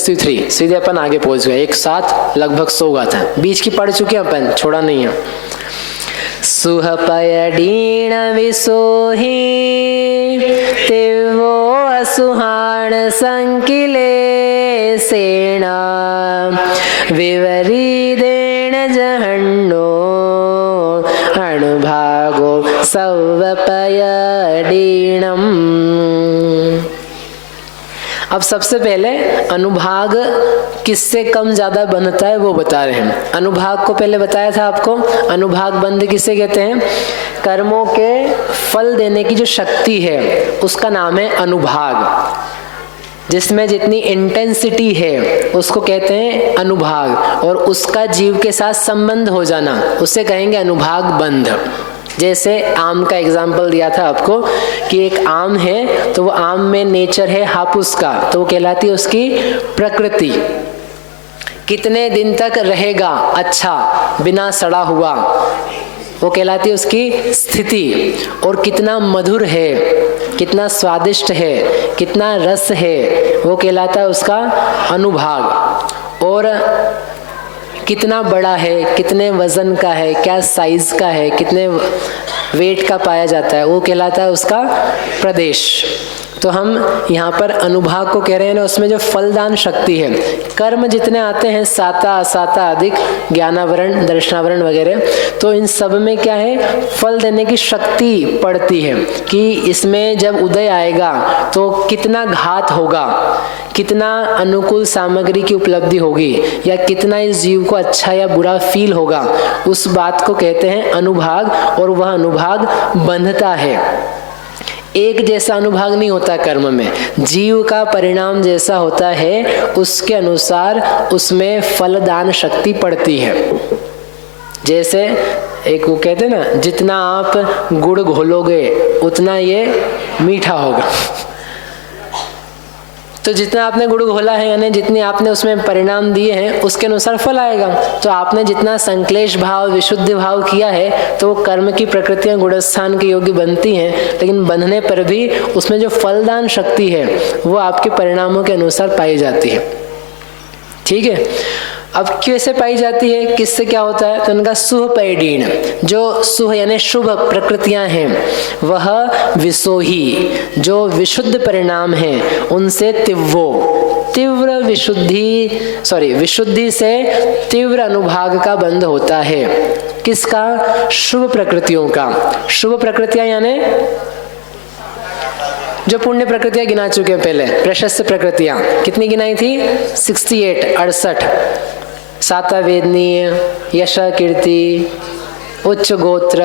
63 सीधे अपन आगे पहुंच गए, एक साथ लगभग 100 गाथा बीच की पढ़ चुके हैं अपन, छोड़ा नहीं है। सुहपयडीण विसोहि तिवो असुहाण संकिलेसेण विवरीदेण जहन्नो अणुभागो सौवपयडीणम्। अब सबसे पहले अनुभाग किससे कम ज्यादा बनता है वो बता रहे हैं। अनुभाग को पहले बताया था आपको, अनुभाग बंध किसे कहते हैं? कर्मों के फल देने की जो शक्ति है उसका नाम है अनुभाग। जिसमें जितनी इंटेंसिटी है उसको कहते हैं अनुभाग, और उसका जीव के साथ संबंध हो जाना उसे कहेंगे अनुभाग बंध। जैसे आम का एग्जाम्पल दिया था आपको कि एक आम है तो वो आम में नेचर है हापुस का, तो वो कहलाती है उसकी प्रकृति। कितने दिन तक रहेगा अच्छा बिना सड़ा हुआ वो कहलाती है उसकी स्थिति। और कितना मधुर है, कितना स्वादिष्ट है, कितना रस है वो कहलाता है उसका अनुभाग। और कितना बड़ा है, कितने वजन का है, क्या साइज का है, कितने वेट का पाया जाता है वो कहलाता है उसका प्रदेश। तो हम यहाँ पर अनुभाग को कह रहे हैं ना, उसमें जो फलदान शक्ति है, कर्म जितने आते हैं साता असाता अधिक ज्ञानावरण दर्शनावरण वगैरह, तो इन सब में क्या है फल देने की शक्ति पड़ती है कि इसमें जब उदय आएगा तो कितना घात होगा, कितना अनुकूल सामग्री की उपलब्धि होगी, या कितना इस जीव को अच्छा या बुरा फील होगा, उस बात को कहते हैं अनुभाग। और वह अनुभाग बंधता है। एक जैसा अनुभाग नहीं होता कर्म में, जीव का परिणाम जैसा होता है उसके अनुसार उसमें फलदान शक्ति पड़ती है। जैसे एक वो कहते हैं ना, जितना आप गुड़ घोलोगे उतना ये मीठा होगा। तो जितना आपने गुड़ घोला है यानी जितनी आपने उसमें परिणाम दिए हैं उसके अनुसार फल आएगा। तो आपने जितना संक्लेश भाव विशुद्ध भाव किया है तो वो कर्म की प्रकृतियां गुणस्थान के योग्य बनती हैं, लेकिन बंधने पर भी उसमें जो फलदान शक्ति है वो आपके परिणामों के अनुसार पाई जाती है। ठीक है, अब कैसे पाई जाती है, किससे क्या होता है? तो उनका सुहपैडीन, जो सुह यानी शुभ प्रकृतियां हैं, वह विसोही जो विशुद्ध परिणाम हैं उनसे तीव्र विशुद्धि से तीव्र अनुभाग का बंध होता है। किसका? शुभ प्रकृतियों का। शुभ प्रकृतियां यानी जो पुण्य प्रकृतियां गिना चुके हैं पहले, प्रशस्त प्रकृतियां कितनी गिनाई थी? 68 साता वेदनीय, यश कीर्ति, उच्च गोत्र,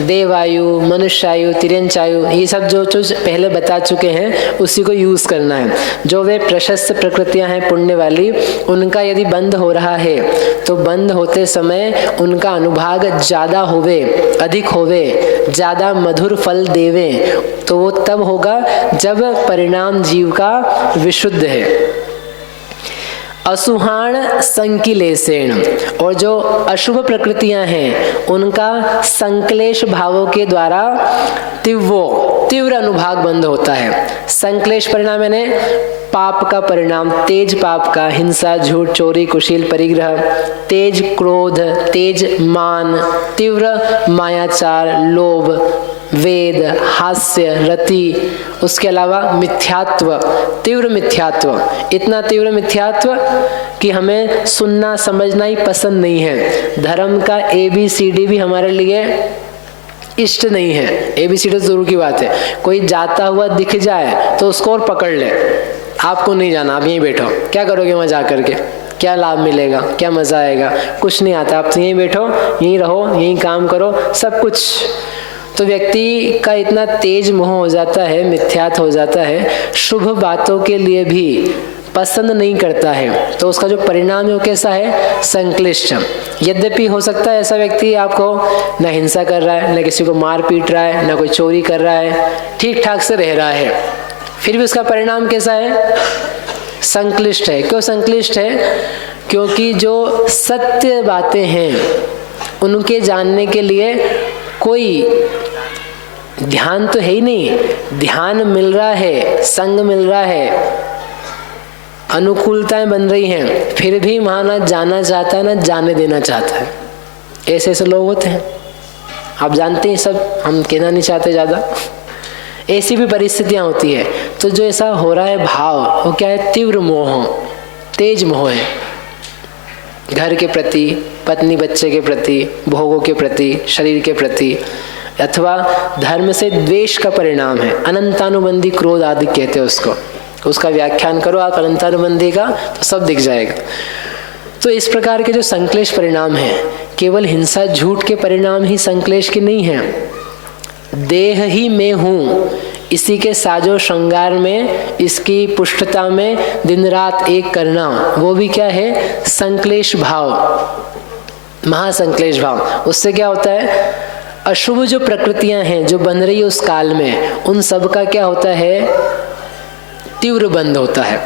देवायु, मनुष्यायु, तिर्यंचायु, ये सब जो पहले बता चुके हैं उसी को यूज करना है। जो वे प्रशस्त प्रकृतियां हैं पुण्य वाली, उनका यदि बंध हो रहा है तो बंध होते समय उनका अनुभाग ज्यादा होवे, अधिक होवे, ज्यादा मधुर फल देवे, तो वो तब होगा जब परिणाम जीव का विशुद्ध है। असुहाण संकिलेसेण, और जो अशुभ प्रकृतियां हैं उनका संक्लेश भावों के द्वारा तीव्र अनुभाग बंद होता है। संक्लेश परिणाम यानी पाप का परिणाम, तेज पाप का, हिंसा, झूठ, चोरी, कुशील, परिग्रह, तेज क्रोध, तेज मान, तीव्र मायाचार, लोभ, वेद, हास्य, रति, उसके अलावा मिथ्यात्व, तीव्र मिथ्यात्व, इतना तीव्र मिथ्यात्व कि हमें सुनना समझना ही पसंद नहीं है। धर्म का ABCD भी हमारे लिए इष्ट नहीं है। ABCD तो दूर की बात है, कोई जाता हुआ दिख जाए तो उसको और पकड़ ले, आपको नहीं जाना, आप यहीं बैठो, क्या करोगे वहां जा करके, क्या लाभ मिलेगा, क्या मजा आएगा, कुछ नहीं आता, आप तो यहीं बैठो, यहीं रहो, यहीं काम करो, सब कुछ। तो व्यक्ति का इतना तेज मोह हो जाता है, मिथ्यात्व हो जाता है, शुभ बातों के लिए भी पसंद नहीं करता है, तो उसका जो परिणाम है वो कैसा है? संक्लिष्ट। यद्यपि हो सकता है ऐसा व्यक्ति आपको न हिंसा कर रहा है, न किसी को मार पीट रहा है, न कोई चोरी कर रहा है, ठीक ठाक से रह रहा है, फिर भी उसका परिणाम कैसा है? संक्लिष्ट है। क्यों संक्लिष्ट है? क्योंकि जो सत्य बातें हैं उनके जानने के लिए कोई ध्यान तो है ही नहीं। ध्यान मिल रहा है, संग मिल रहा है, अनुकूलताएं बन रही हैं, फिर भी वहाँ ना जाना चाहता है ना जाने देना चाहता है। ऐसे ऐसे लोग होते हैं, आप जानते हैं सब, हम कहना नहीं चाहते ज़्यादा। ऐसी भी परिस्थितियाँ होती है। तो जो ऐसा हो रहा है भाव, वो क्या है? तीव्र मोह, तेज मोह है। घर के प्रति, पत्नी बच्चे के प्रति, भोगों के प्रति, शरीर के प्रति, अथवा धर्म से द्वेष का परिणाम है। अनंतानुबंधी क्रोध आदि कहते हैं उसको। उसका व्याख्यान करो आप अनंतानुबंधी का, तो सब दिख जाएगा। तो इस प्रकार के जो संक्लेश परिणाम है, केवल हिंसा झूठ के परिणाम ही संक्लेश के नहीं है। देह ही मैं हूँ, इसी के साजो श्रृंगार में, इसकी पुष्टता में दिन रात एक करना, वो भी क्या है? संक्लेश भाव, महासंक्लेश भाव। उससे क्या होता है? अशुभ जो प्रकृतियां हैं जो बन रही है उस काल में, उन सब का क्या होता है? तीव्र बंध होता है।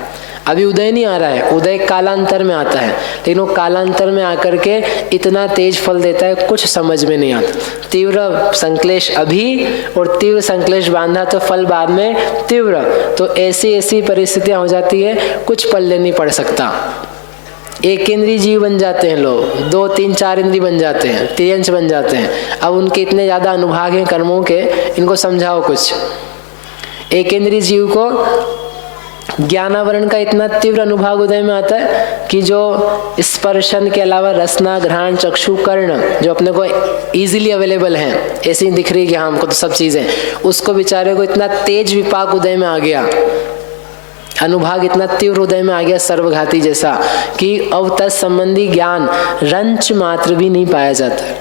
अभी उदय नहीं आ रहा है, उदय कालांतर में आता है, लेकिन वो कालांतर में आकर के इतना तेज फल देता है, कुछ समझ में नहीं आता। तीव्र संक्लेश अभी और तीव्र संक्लेश बांधा तो फल बाद में तीव्र। तो ऐसी ऐसी परिस्थितियां हो जाती है, कुछ पल्ले नहीं पड़ सकता। एक इंद्रिय जीव बन जाते हैं लोग, 2, 3, 4 इंद्रिय बन जाते हैं, तिर्यंश बन जाते हैं। अब उनके इतने ज्यादा अनुभाग हैं कर्मों के, इनको समझाओ कुछ। एक इंद्रिय जीव को ज्ञानावरण का इतना तीव्र अनुभाग उदय में आता है कि जो स्पर्शन के अलावा रसना, घ्राण, चक्षु, कर्ण जो अपने को इजीली अवेलेबल हैं, ऐसी दिख रही कि हाँ हमको तो सब चीजें, उसको बेचारे को इतना तेज विपाक उदय में आ गया, अनुभाग इतना तीव्र उदय में आ गया सर्वघाती जैसा, कि अब तत्संबंधी ज्ञान रंच मात्र भी नहीं पाया जाता।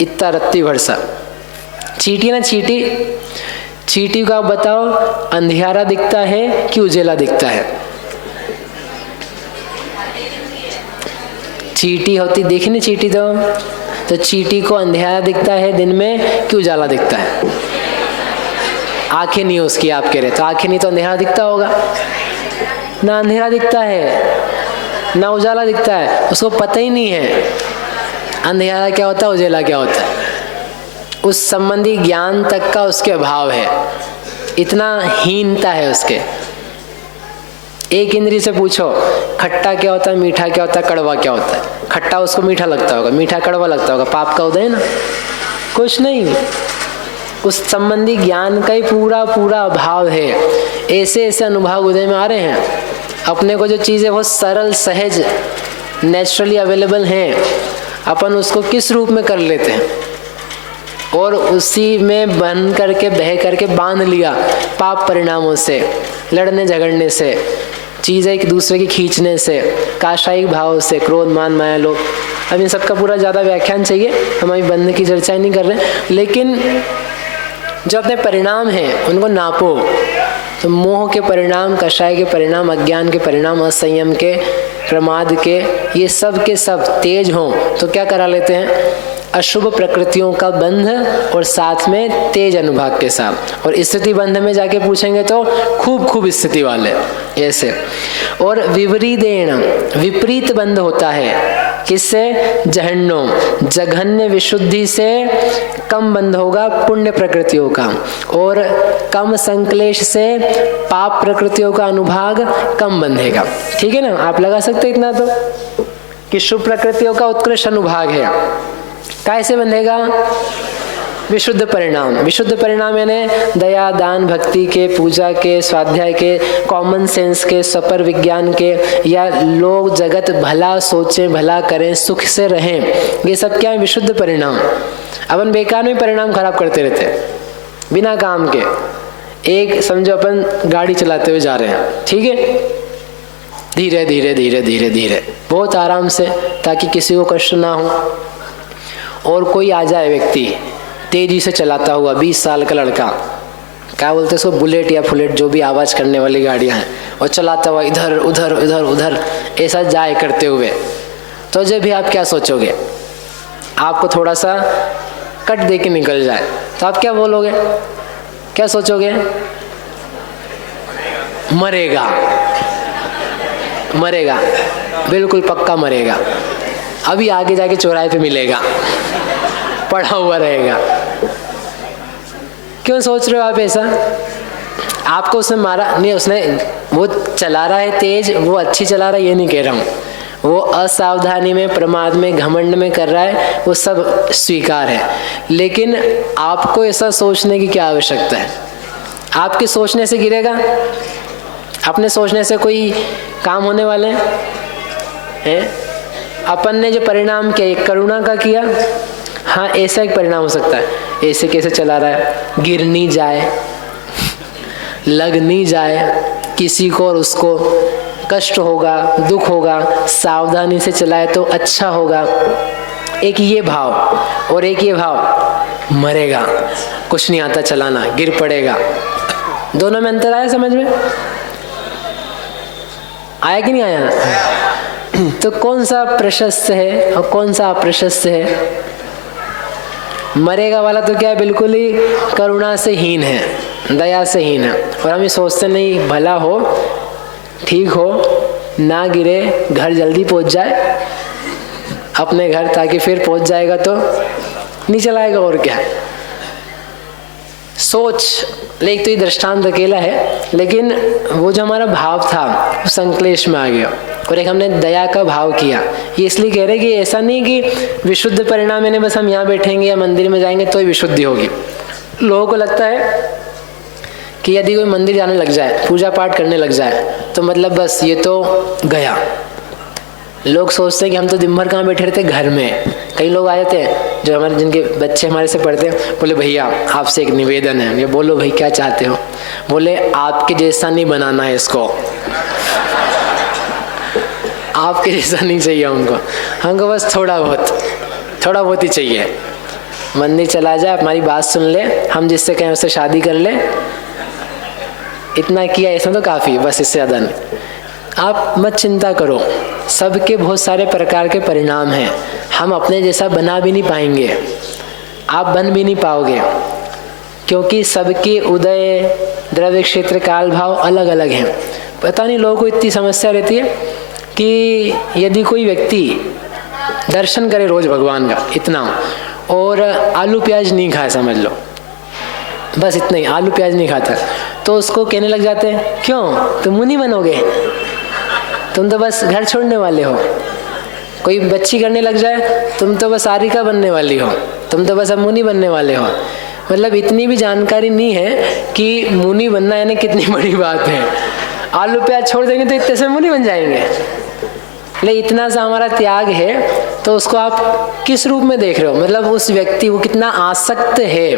इतना रत्ती भरसा। चींटी ना चींटी, चींटी का बताओ अंधियारा दिखता है कि उजेला दिखता है? चींटी होती देखी चींटी तो चींटी को अंधियारा दिखता है दिन में कि उजाला दिखता है? आंखें नहीं उसकी, आप कह रहे तो आंखें नहीं तो अंधेरा दिखता होगा ना? अंधेरा दिखता है ना उजाला दिखता है, उसको पता ही नहीं है अंधेरा क्या होता है, उजाला क्या होता है। उस संबंधी ज्ञान तक का उसके अभाव है, इतना हीनता है उसके। एक इंद्रिय से पूछो खट्टा क्या होता है, मीठा क्या होता है, कड़वा क्या होता है? खट्टा उसको मीठा लगता होगा, मीठा कड़वा लगता होगा, पाप का उदय ना, कुछ नहीं। उस संबंधी ज्ञान का ही पूरा पूरा अभाव है। ऐसे ऐसे अनुभव उदय में आ रहे हैं। अपने को जो चीजें बहुत सरल, सहज, नेचुरली अवेलेबल हैं, अपन उसको किस रूप में कर लेते हैं और उसी में बन करके, बह करके बांध लिया पाप परिणामों से, लड़ने झगड़ने से, चीजें एक दूसरे की खींचने से, काशायिक भाव से, क्रोध, मान, माया, लोभ। अब इन सबका पूरा ज्यादा व्याख्यान चाहिए, हम अभी बंध की चर्चा नहीं कर रहे, लेकिन जो अपने परिणाम हैं उनको नापो। तो मोह के परिणाम, कषाय के परिणाम, अज्ञान के परिणाम, असंयम के, प्रमाद के, ये सब के सब तेज हों तो क्या करा लेते हैं? अशुभ प्रकृतियों का बंध और साथ में तेज अनुभाग के साथ। और स्थिति बंध में जाके पूछेंगे तो खूब खूब स्थिति वाले ऐसे। और विपरीदेण, विपरीत बंध होता है किससे? जहन्नुम, जघन्य विशुद्धि से कम बंध होगा पुण्य प्रकृतियों का, और कम संक्लेश से पाप प्रकृतियों का अनुभाग कम बंधेगा। ठीक है ना? आप लगा सकते इतना तो कि शुभ प्रकृतियों का उत्कृष्ट अनुभाग है। कैसे बंधेगा? विशुद्ध परिणाम। विशुद्ध परिणाम यानी दया, दान, भक्ति के, पूजा के, स्वाध्याय के, कॉमन सेंस के, सपर विज्ञान के, या लोग जगत भला सोचें, भला करें, सुख से रहें, ये सब क्या है? विशुद्ध परिणाम। अपन बेकार में परिणाम खराब करते रहते हैं बिना काम के। एक समझो अपन गाड़ी चलाते हुए जा रहे हैं, ठीक है, धीरे धीरे धीरे धीरे धीरे, बहुत आराम से, ताकि किसी को कष्ट ना हो। और कोई आ जाए व्यक्ति तेजी से चलाता हुआ, 20 साल का लड़का, क्या बोलते हैं उसको, बुलेट या फुलेट, जो भी आवाज करने वाली गाड़ियां हैं, और चलाता हुआ इधर उधर इधर उधर ऐसा जाए करते हुए, तो जब भी आप क्या सोचोगे? आपको थोड़ा सा कट दे के निकल जाए तो आप क्या बोलोगे? क्या सोचोगे? मरेगा, मरेगा, बिल्कुल पक्का मरेगा, अभी आगे जाके चौराहे पे मिलेगा, पड़ा हुआ रहेगा। क्यों सोच रहे हो आप ऐसा? आपको उसने मारा नहीं, उसने वो चला रहा है तेज, वो अच्छी चला रहा है ये नहीं कह रहा हूँ, वो असावधानी में, प्रमाद में, घमंड में कर रहा है, वो सब स्वीकार है। लेकिन आपको ऐसा सोचने की क्या आवश्यकता है? आपके सोचने से गिरेगा? अपने सोचने से कोई काम होने वाले हैं? अपन ने जो परिणाम किया, एक करुणा का किया, हाँ ऐसा एक परिणाम हो सकता है। ऐसे कैसे चला रहा है, गिर नहीं जाए, लग नहीं जाए किसी को और उसको कष्ट होगा, दुख होगा, सावधानी से चलाए तो अच्छा होगा। एक ये भाव, और एक ये भाव मरेगा, कुछ नहीं आता चलाना, गिर पड़ेगा। दोनों में अंतर आया समझ में? आया कि नहीं आया? तो कौन सा प्रशस्त है और कौन सा अप्रशस्त है? मरेगा वाला तो क्या है, बिल्कुल ही करुणा से हीन है, दया से हीन है। और हम ये सोचते नहीं भला हो, ठीक हो, ना गिरे, घर जल्दी पहुंच जाए अपने घर, ताकि फिर पहुंच जाएगा तो नहीं चलाएगा। और क्या सोच, लेकिन तो ये दृष्टांत अकेला है, लेकिन वो जो हमारा भाव था वो संक्लेश में आ गया। और एक हमने दया का भाव किया। ये इसलिए कह रहे कि ऐसा नहीं कि विशुद्ध परिणाम यानी बस हम यहाँ बैठेंगे या मंदिर में जाएंगे तो ही विशुद्धि होगी। लोगों को लगता है कि यदि कोई मंदिर जाने लग जाए, पूजा पाठ करने लग जाए, तो मतलब बस ये तो गया। लोग सोचते हैं कि हम तो दिन भर कहाँ बैठे रहते, घर में। कई लोग आ जाते हैं जो हमारे, जिनके बच्चे हमारे से पढ़ते हैं, बोले भैया आपसे एक निवेदन है। ये बोलो भाई क्या चाहते हो? बोले आपके जैसा नहीं बनाना है इसको, आपके जैसा नहीं चाहिए हमको बस थोड़ा बहुत ही चाहिए। मंदिर चला जाए, हमारी बात सुन ले, हम जिससे कहें उससे शादी कर ले, इतना किया ऐसा तो काफ़ी, बस इससे ज़्यादा नहीं। आप मत चिंता करो, सबके बहुत सारे प्रकार के परिणाम हैं। हम अपने जैसा बना भी नहीं पाएंगे, आप बन भी नहीं पाओगे, क्योंकि सबके उदय, द्रव्य, क्षेत्र, काल, भाव अलग अलग हैं। पता नहीं लोगों को इतनी समस्या रहती है कि यदि कोई व्यक्ति दर्शन करे रोज भगवान का इतना, और आलू प्याज नहीं खाए, समझ लो बस इतना ही, आलू प्याज नहीं खाता, तो उसको कहने लग जाते हैं क्यों तुम मुनि बनोगे, तुम तो बस घर छोड़ने वाले हो। कोई बच्ची करने लग जाए, तुम तो बस आरिका बनने वाली हो, तुम तो बस अब मुनि बनने वाले हो। मतलब इतनी भी जानकारी नहीं है कि मुनि बनना यानी कितनी बड़ी बात है। आलू प्याज छोड़ देंगे तो इतने से मुनि बन जाएंगे। लेकिन इतना सा हमारा त्याग है, तो उसको आप किस रूप में देख रहे हो? मतलब उस व्यक्ति वो कितना आसक्त है,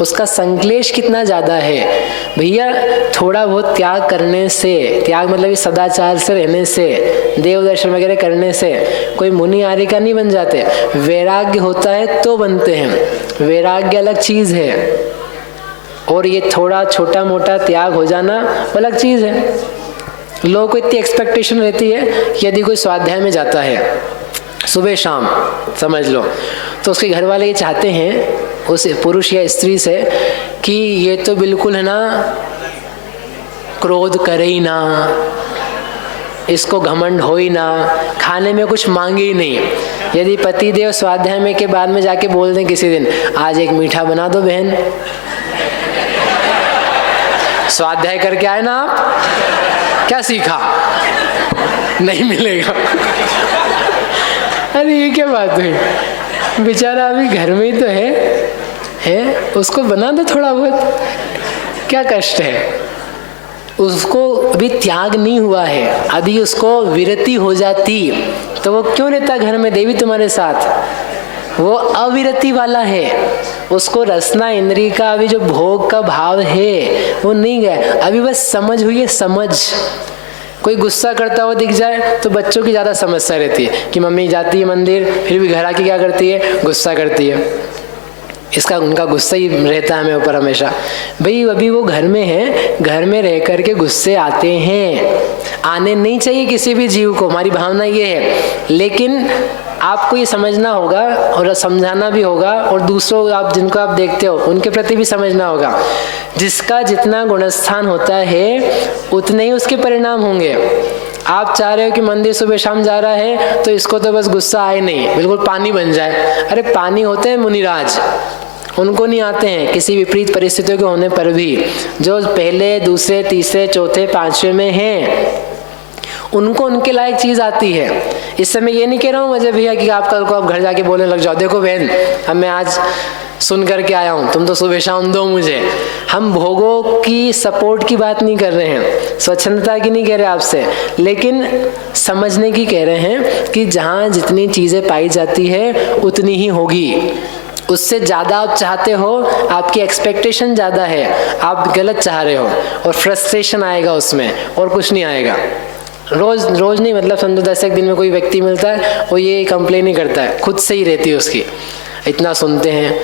उसका संक्लेश कितना ज़्यादा है। भैया थोड़ा बहुत त्याग करने से, त्याग मतलब सदाचार से रहने से, देव दर्शन वगैरह करने से कोई मुनि आरिका नहीं बन जाते। वैराग्य होता है तो बनते हैं, वैराग्य अलग चीज़ है, और ये थोड़ा छोटा मोटा त्याग हो जाना अलग चीज़ है। लोगों को इतनी एक्सपेक्टेशन रहती है कि यदि कोई स्वाध्याय में जाता है सुबह शाम, समझ लो, तो उसके घर वाले ये चाहते हैं उस पुरुष या स्त्री से कि ये तो बिल्कुल है ना क्रोध करे ही ना, इसको घमंड हो ही ना, खाने में कुछ मांगे ही नहीं। यदि पति देव स्वाध्याय में के बाद में जाके बोल दें किसी दिन, आज एक मीठा बना दो बहन, स्वाध्याय करके आए ना आप, क्या सीखा? नहीं मिलेगा। अरे ये क्या बात हुई, बेचारा अभी घर में ही तो है उसको बना दो थोड़ा बहुत, क्या कष्ट है? उसको अभी त्याग नहीं हुआ है, अभी उसको विरति हो जाती तो वो क्यों रहता घर में? देवी तुम्हारे साथ, वो अविरति वाला है, उसको रसना इंद्रिय का अभी जो भोग का भाव है वो नहीं गया, अभी बस समझ हुई है। समझ, कोई गुस्सा करता हुआ दिख जाए तो बच्चों की ज़्यादा समस्या रहती है कि मम्मी जाती है मंदिर, फिर भी घर आके क्या करती है? गुस्सा करती है। इसका उनका गुस्सा ही रहता है हमें ऊपर हमेशा। भाई अभी वो घर में है, घर में रह कर के गुस्से आते हैं, आने नहीं चाहिए किसी भी जीव को, हमारी भावना ये है। लेकिन आपको ये समझना होगा और समझाना भी होगा, और दूसरों आप जिनको आप देखते हो उनके प्रति भी समझना होगा। जिसका जितना गुणस्थान होता है उतने ही उसके परिणाम होंगे। आप चाह रहे हो कि मंदिर सुबह शाम जा रहा है तो इसको तो बस गुस्सा आए नहीं, बिल्कुल पानी बन जाए। अरे पानी होते हैं मुनिराज, उनको नहीं आते हैं किसी विपरीत परिस्थितियों के होने पर भी। जो पहले, दूसरे, तीसरे, चौथे, पांचवे में हैं, उनको उनके लायक चीज आती है। इससे मैं ये नहीं कह रहा हूँ मुझे भैया कि आप कल को आप घर जाके बोलने लग जाओ, देखो बहन अब मैं आज सुन करके आया हूँ, तुम तो सुबह शाम दो मुझे। हम भोगों की सपोर्ट की बात नहीं कर रहे हैं, स्वच्छंदता की नहीं कह रहे आपसे, लेकिन समझने की कह रहे हैं कि जहाँ जितनी चीजें पाई जाती है उतनी ही होगी। उससे ज़्यादा आप चाहते हो, आपकी एक्सपेक्टेशन ज़्यादा है, आप गलत चाह रहे हो और फ्रस्ट्रेशन आएगा उसमें, और कुछ नहीं आएगा। रोज रोज नहीं, मतलब समझो 10 एक दिन में कोई व्यक्ति मिलता है वो ये कंप्लेन ही करता है, खुद से ही रहती है उसकी। इतना सुनते हैं,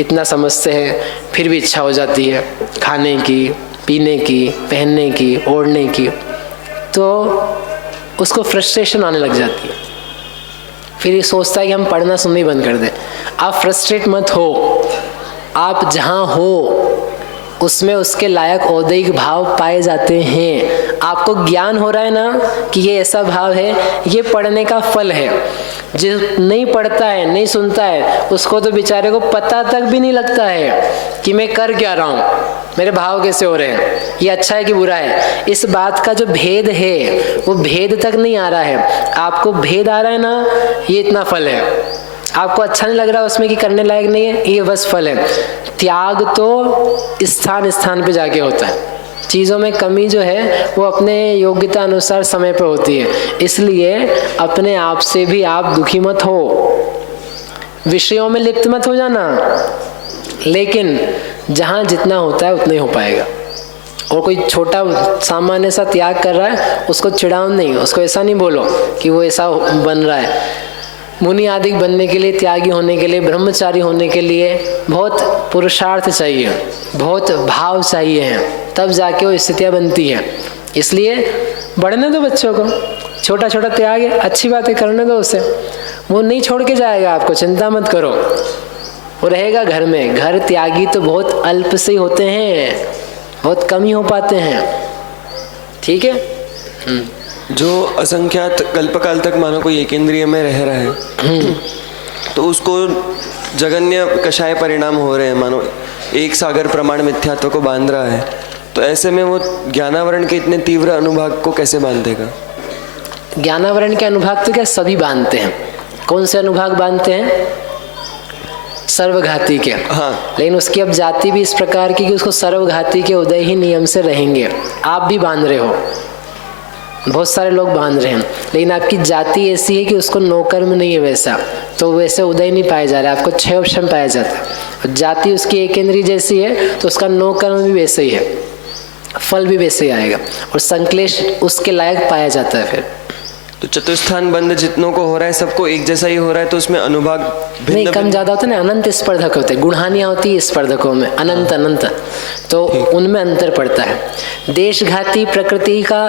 इतना समझते हैं, फिर भी इच्छा हो जाती है खाने की, पीने की, पहनने की, ओढ़ने की, तो उसको फ्रस्ट्रेशन आने लग जाती है। फिर ये सोचता है कि हम पढ़ना सुनना ही बंद कर दें। आप फ्रस्ट्रेट मत हो, आप जहाँ हो उसमें उसके लायक औदैहिक भाव पाए जाते हैं। आपको ज्ञान हो रहा है ना कि ये ऐसा भाव है, ये पढ़ने का फल है। जो नहीं पढ़ता है, नहीं सुनता है, उसको तो बेचारे को पता तक भी नहीं लगता है कि मैं कर क्या रहा हूँ, मेरे भाव कैसे हो रहे हैं, ये अच्छा है कि बुरा है। इस बात का जो भेद है वो भेद तक नहीं आ रहा है। आपको भेद आ रहा है ना, ये इतना फल है। आपको अच्छा नहीं लग रहा उसमें कि करने लायक नहीं है, ये बस फल है। त्याग तो स्थान स्थान पे जाके होता है। चीज़ों में कमी जो है वो अपने योग्यता अनुसार समय पर होती है। इसलिए अपने आप से भी आप दुखी मत हो, विषयों में लिप्त मत हो जाना, लेकिन जहाँ जितना होता है उतना ही हो पाएगा। और कोई छोटा सामान्य सा त्याग कर रहा है उसको चिढ़ाओ नहीं, उसको ऐसा नहीं बोलो कि वो ऐसा बन रहा है। मुनि आदि बनने के लिए, त्यागी होने के लिए, ब्रह्मचारी होने के लिए बहुत पुरुषार्थ चाहिए, बहुत भाव चाहिए हैं, तब जाके वो स्थितियाँ बनती हैं। इसलिए बढ़ने दो बच्चों को, छोटा छोटा त्याग है, अच्छी बात है, करने दो उसे। वो नहीं छोड़ के जाएगा आपको, चिंता मत करो, वो रहेगा घर में। घर त्यागी तो बहुत अल्प से ही होते हैं, बहुत कम ही हो पाते हैं। ठीक है। जो असंख्यात कल्पकाल तक मानो कोई एक इंद्रिय में रह रहा है तो उसको जगन्य कषाय परिणाम हो रहे हैं, मानो एक सागर प्रमाण मिथ्यात्व को बांध रहा है। तो ऐसे में वो ज्ञानावरण के इतने तीव्र अनुभाग को कैसे बांधेगा? ज्ञानावरण के अनुभाग तो क्या सभी बांधते हैं। कौन से अनुभाग बांधते हैं? सर्वघाती के। हाँ। लेकिन उसकी अब जाति भी इस प्रकार की कि उसको सर्वघाती के उदय ही नियम से रहेंगे। आप भी बांध रहे हो, बहुत सारे लोग बांध रहे हैं, लेकिन आपकी जाति ऐसी है कि उसको नौकर्म नहीं है वैसा, तो वैसे उदय नहीं पाया जा रहा है, आपको 6 ऑप्शन पाया जाता है। जाति उसकी एक इंद्रिय जैसी है तो उसका नौकर्म भी वैसे ही है, फल भी वैसे ही आएगा, और संक्लेश उसके लायक पाया जाता है। फिर तो चतुस्थान बंद जितनों को हो रहा है सबको एक जैसा ही हो रहा है, तो उसमें अनुभाग नहीं, कम ज्यादा होता है ना। अनंत स्पर्धक होते हैं, गुणहानियां होती है स्पर्धकों में, अनंत अनंत, तो उनमें अंतर पड़ता है। देशघाती प्रकृति का,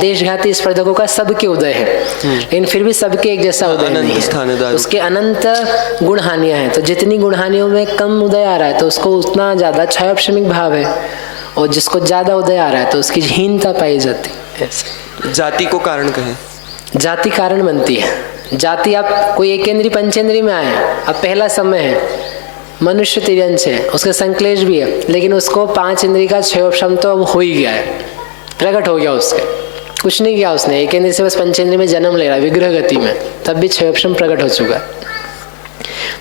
देशघाती स्पर्धकों का सबके उदय है, लेकिन फिर भी सबके एक जैसा उदय नहीं है, उसके अनंत गुणहानियां हैं। तो जितनी गुणहानियों में कम उदय आ रहा है तो उसको उतना ज्यादा क्षयोपशमिक भाव है, और जिसको ज्यादा उदय आ रहा है तो उसकी हीनता पाई जाती है। जाति को कारण कहें, जाति कारण बनती है। जाति, आप कोई एकेंद्री पंचेंद्री में आए, अब पहला समय है, मनुष्य तिर्यंश है, उसके संक्लेश भी है, लेकिन उसको 5 इंद्री का 6 ऑप्शन तो अब हो ही गया है, प्रकट हो गया उसके, कुछ नहीं किया उसने, एक इंद्री से बस पंचेंद्री में जन्म ले रहा है विग्रह गति में, तब भी 6 ऑप्शन प्रकट हो चुका है।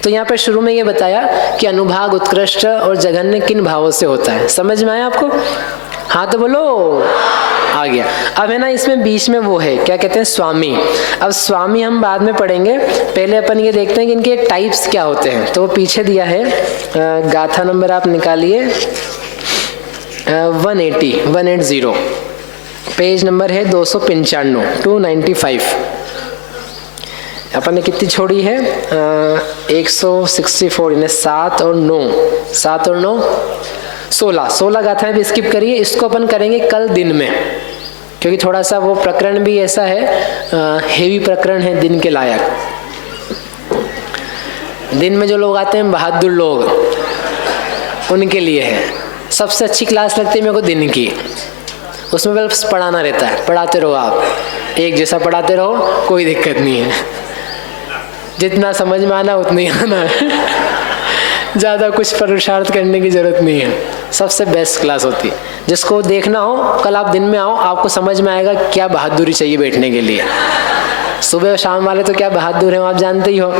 तो यहाँ पर शुरू में ये बताया कि अनुभाग उत्कृष्ट और जघन्य किन भावों से होता है। समझ में आया आपको? हाँ तो बोलो, आ गया। अब है ना, इसमें बीच में वो है, क्या कहते हैं, स्वामी। अब स्वामी हम बाद में पढ़ेंगे, पहले अपन ये देखते हैं कि इनके टाइप्स क्या होते हैं। तो वो पीछे दिया है, गाथा नंबर आप निकालिए 180 पेज नंबर है 295 अपन ने कितनी छोड़ी है? 164, इन्हें 7 और 9 16 गाथाएं भी स्किप करिए। इसको अपन करेंगे कल दिन में, क्योंकि थोड़ा सा वो प्रकरण भी ऐसा है, हेवी प्रकरण है दिन के लायक। दिन में जो लोग आते हैं बहादुर लोग, उनके लिए है। सबसे अच्छी क्लास लगती है मेरे को दिन की, उसमें बस पढ़ाना रहता है, पढ़ाते रहो आप, एक जैसा पढ़ाते रहो, कोई दिक्कत नहीं है, जितना समझ में आना उतना ही आना है। ज़्यादा कुछ पुरुषार्थ करने की ज़रूरत नहीं है, सबसे बेस्ट क्लास होती है। जिसको देखना हो कल आप दिन में आओ, आपको समझ में आएगा क्या बहादुरी चाहिए बैठने के लिए। सुबह और शाम वाले तो क्या बहादुर हैं आप जानते ही हो।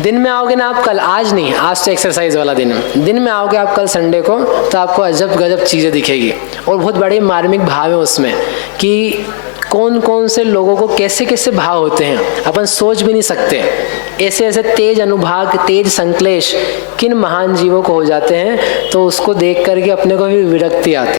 दिन में आओगे ना आप कल, आज नहीं, आज तो एक्सरसाइज वाला दिन है, दिन में आओगे आप कल संडे को तो आपको अजब गजब चीज़ें दिखेगी और बहुत बड़े मार्मिक भाव है उसमें कि कौन कौन से लोगों को कैसे कैसे भाव होते हैं, अपन सोच भी नहीं सकते। ऐसे ऐसे तेज अनुभाग, तेज संक्लेश किन महान जीवों को हो जाते हैं, तो उसको देख करके अपने को भी विरक्ति आती है।